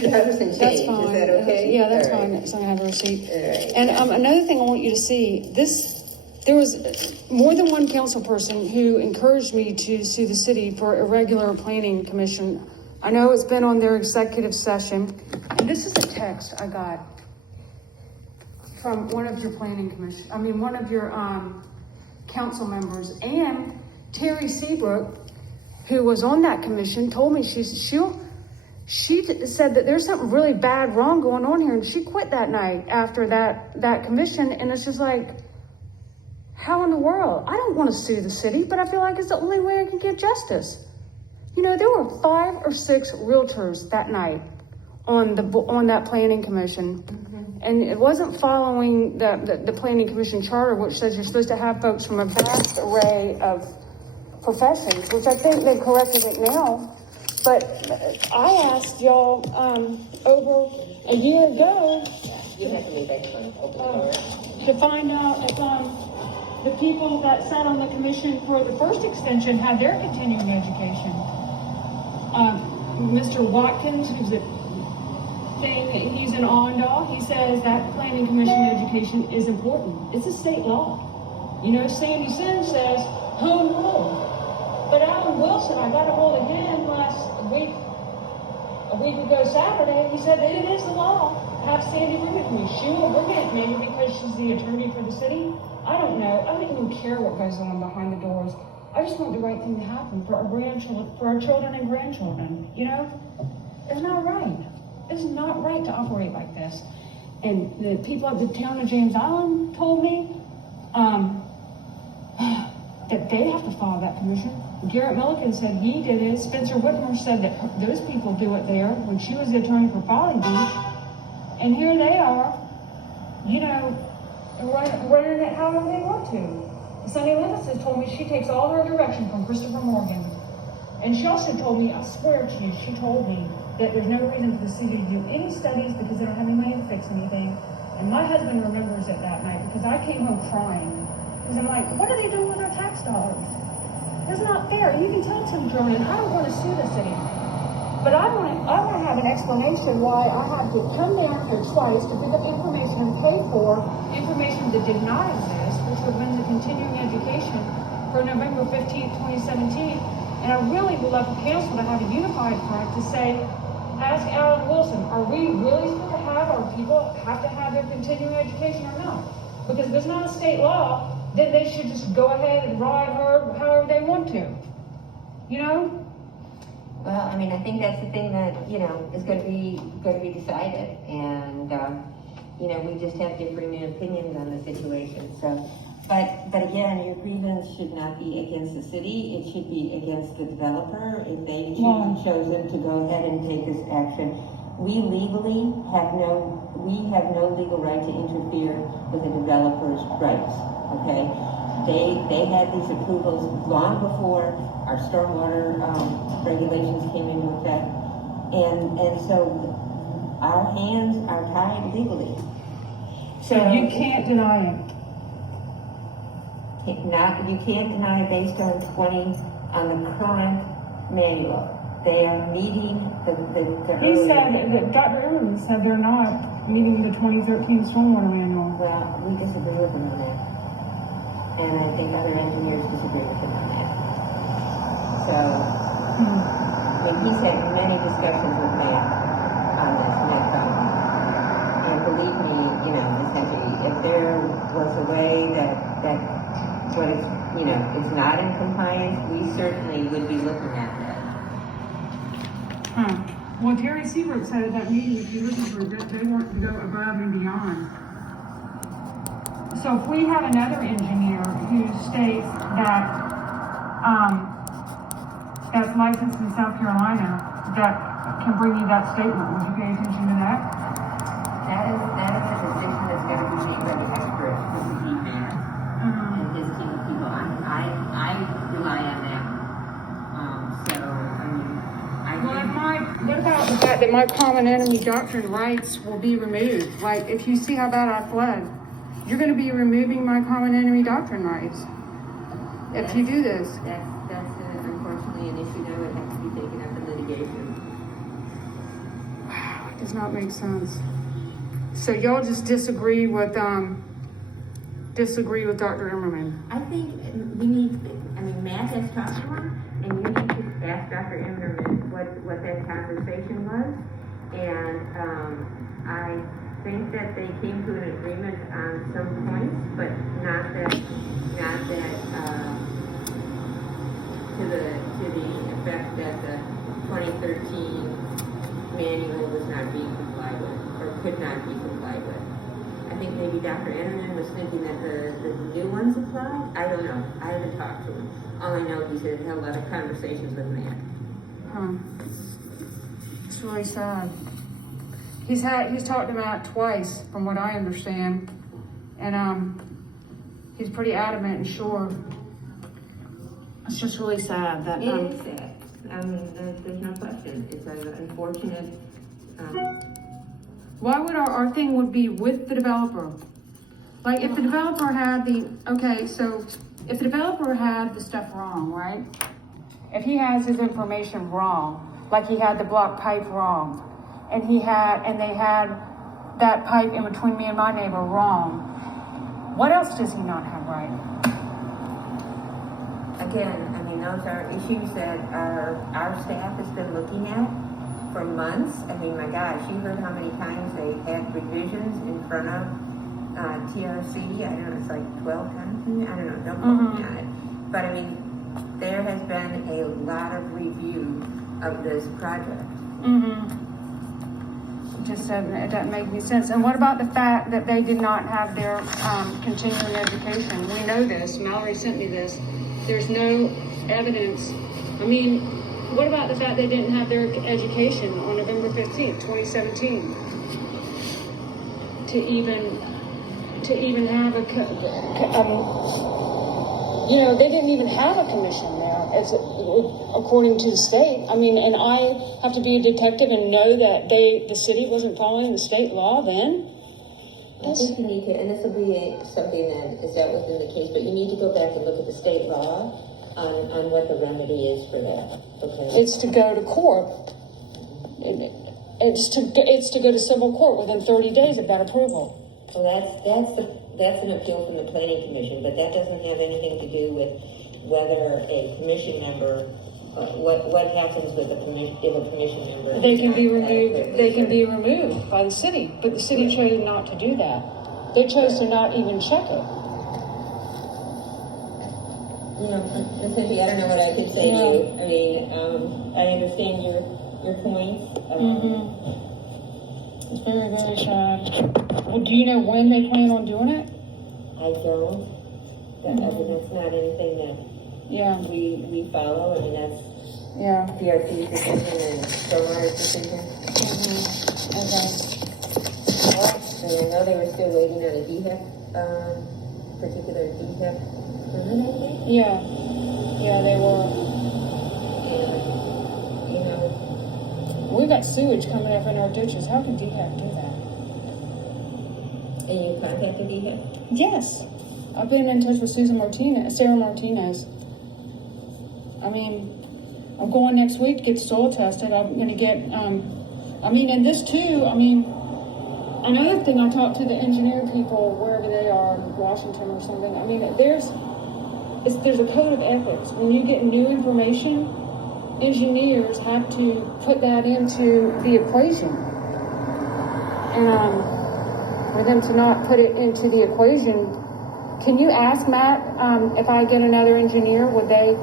$2 and change. That's fine. Is that okay? Yeah, that's All right. fine. So I have a receipt. All right. And another thing I want you to see, there was more than one council person who encouraged me to sue the city for irregular planning commission. I know it's been on their executive session, and this is a text I got from one of your one of your council members, and Terry Seabrook, who was on that commission, told me she said that there's something really bad wrong going on here, and she quit that night after that commission. And it's just like, how in the world? I don't want to sue the city, but I feel like it's the only way I can get justice. You know, there were 5 or 6 realtors that night on that planning commission. And it wasn't following the planning commission charter, which says you're supposed to have folks from a vast array of professions, which I think they corrected it now. But I asked y'all over a year ago You have to make that one open door. to find out if the people that sat on the commission for the first extension had their continuing education. Mr. Watkins, who's a thing, he's an Ondahl, he says that planning commission education is important. It's a state law. You know, Sandy Sims says home rule. But Alan Wilson, I got a hold of him a week ago Saturday, he said that it is the law. Have Sandy bring it to me. She will bring it maybe because she's the attorney for the city. I don't know. I don't even care what goes on behind the doors. I just want the right thing to happen for our grandchildren, for our children and grandchildren. You know, it's not right. It's not right to operate like this. And the people at the town of James Island told me that they have to follow that commission. Garrett Milliken said he did it. Spencer Whitmer said that those people do it there when she was the attorney for Folly Beach. And here they are, you know, running it however they want to. Sunny Linus has told me she takes all her direction from Christopher Morgan. And she also told me, I swear to you, she told me that there's no reason for the city to do any studies because they don't have any money to fix anything. And my husband remembers it that night because I came home crying. Because I'm like, what are they doing with our tax dollars? It's not fair. You can tell Tim Jordan, I don't want to sue the city. But I want to have an explanation why I had to come down here twice to pick up information and pay for information that did not exist, which would have been the continuing education for November 15th, 2017. And I really would love for council to have a unified front to say, ask Alan Wilson, are we really supposed to have our people have to have their continuing education or not? Because if it's not a state law, then they should just go ahead and ride herd however they want to. You know? Well, I mean, I think that's the thing that, you know, is going to be decided. And, you know, we just have differing opinions on the situation. So, but again, your grievance should not be against the city. It should be against the developer if they've chosen to go ahead and take this action. We legally have no legal right to interfere with a developer's rights, okay? They had these approvals long before our stormwater regulations came into effect. And so our hands are tied legally. So you can't deny it. You can't deny it based on the current manual. They are meeting the He said that Dr. Evans said they're not meeting the 2013 stormwater manual. Well, we disagree with him on that. And I think other engineers disagree with him on that. So, I mean, he's had many discussions with Matt on this, and believe me, you know, essentially, if there was a way that what is, you know, is not in compliance, we certainly would be looking at that. Well, Terry Seabrook said at that meeting, if you listen to it, they want to go above and beyond. So if we have another engineer who states that that's licensed in South Carolina that can bring you that statement, would you pay attention to that? That is a position that's going to be made by the expert, Mr. Heath Mann, and his team of people. I rely on that. So, I mean, What about the fact that my common enemy doctrine rights will be removed? Like, if you see how bad I fled, you're going to be removing my common enemy doctrine rights if you do this. That's unfortunately an issue that would have to be taken up in litigation. Does not make sense. So y'all just disagree with Dr. Emmerman? I think we need, I mean, Matt has talked to him, and you need to ask Dr. Emmerman what that conversation was. And I think that they came to an agreement on some points, but not that to the effect that the 2013 manual was not being complied with, or could not be complied with. I think maybe Dr. Emmerman was thinking that the new ones applied. I don't know. I haven't talked to him. All I know is he had a lot of conversations with Matt. It's really sad. He's talked to Matt twice, from what I understand, and he's pretty adamant and sure. It's just really sad that. It is sad. I mean, there's no question. It's an unfortunate. Why would our thing would be with the developer? Like if the developer had if the developer had the stuff wrong, right? If he has his information wrong, like he had the block pipe wrong, and they had that pipe in between me and my neighbor wrong, what else does he not have right? Again, I mean, those are issues that our staff has been looking at for months. I mean, my gosh, you heard how many times they had revisions in front of TRC. I don't know, it's like 12 times. I don't know, don't quote me on it. But I mean, there has been a lot of review of this project. Just it doesn't make any sense. And what about the fact that they did not have their continuing education? We know this. Mallory sent me this. There's no evidence. I mean, what about the fact they didn't have their education on November 15th, 2017? To even have they didn't even have a commission there, according to the state. I mean, and I have to be a detective and know that the city wasn't following the state law then. I think you need to, and this will be something that is dealt with in the case, but you need to go back and look at the state law on what the remedy is for that. Okay. It's to go to court. It's to go to civil court within 30 days of that approval. So that's an appeal from the planning commission, but that doesn't have anything to do with whether a commission member, what happens with if a commission member. They can be removed. They can be removed by the city, but the city chose not to do that. They chose to not even check it. You know, Cynthia, I don't know what I could say to you. I mean, I understand your points. It's very, very sad. Well, do you know when they plan on doing it? I don't. I mean, that's not anything that we follow. I mean, that's DRC's decision and stormwater's decision. Okay. And I know they were still waiting on a DHEC, particular DHEC permit, I think. Yeah, they were. And, you know, We got sewage coming up in our ditches. How can DHEC do that? and you contacted DHEC? Yes. I've been in touch with Sarah Martinez. I mean, I'm going next week to get soil tested. I'm going to get, and this too, another thing, I talked to the engineer people, wherever they are, in Washington or something. I mean, there's a code of ethics. When you get new information, engineers have to put that into the equation. And for them to not put it into the equation, can you ask Matt if I get another engineer, would they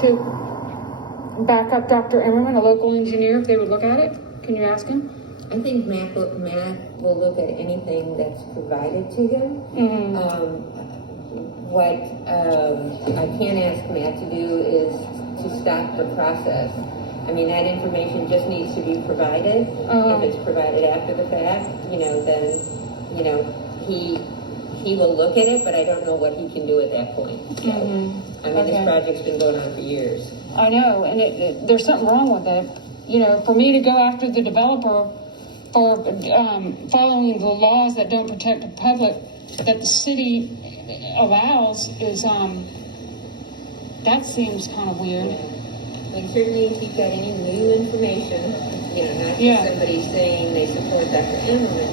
to back up Dr. Emmerman, a local engineer, if they would look at it? Can you ask him? I think Matt will look at anything that's provided to him. What I can ask Matt to do is to stop the process. I mean, that information just needs to be provided. If it's provided after the fact, then, he will look at it, but I don't know what he can do at that point. So, this project's been going on for years. I know, and there's something wrong with it. For me to go after the developer for following the laws that don't protect the public that the city allows is that seems kind of weird. mean, certainly if you've got any new information, not Yeah. just somebody saying they support Dr. Emmerman,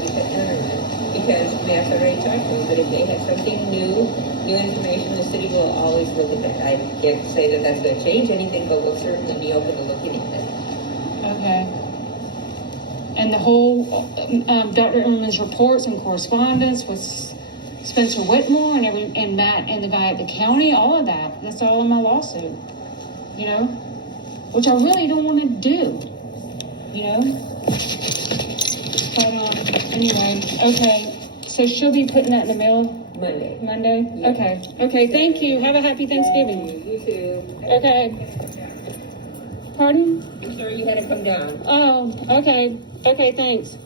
because Matt's already talked to them, but if they have something new information, the city will always look at that. I can't say that that's going to change anything, but we'll certainly be open to looking at it. Okay. And the whole, Dr. Emmerman's reports and correspondence with Spencer Whitmore and Matt and the guy at the county, all of that's all in my lawsuit, which I really don't want to do, But, anyway, okay, so she'll be putting that in the mail Monday? Yeah. Okay, thank you. Have a happy Thanksgiving. You too. Okay. Pardon? I'm sorry you had to come down. Oh, okay, thanks.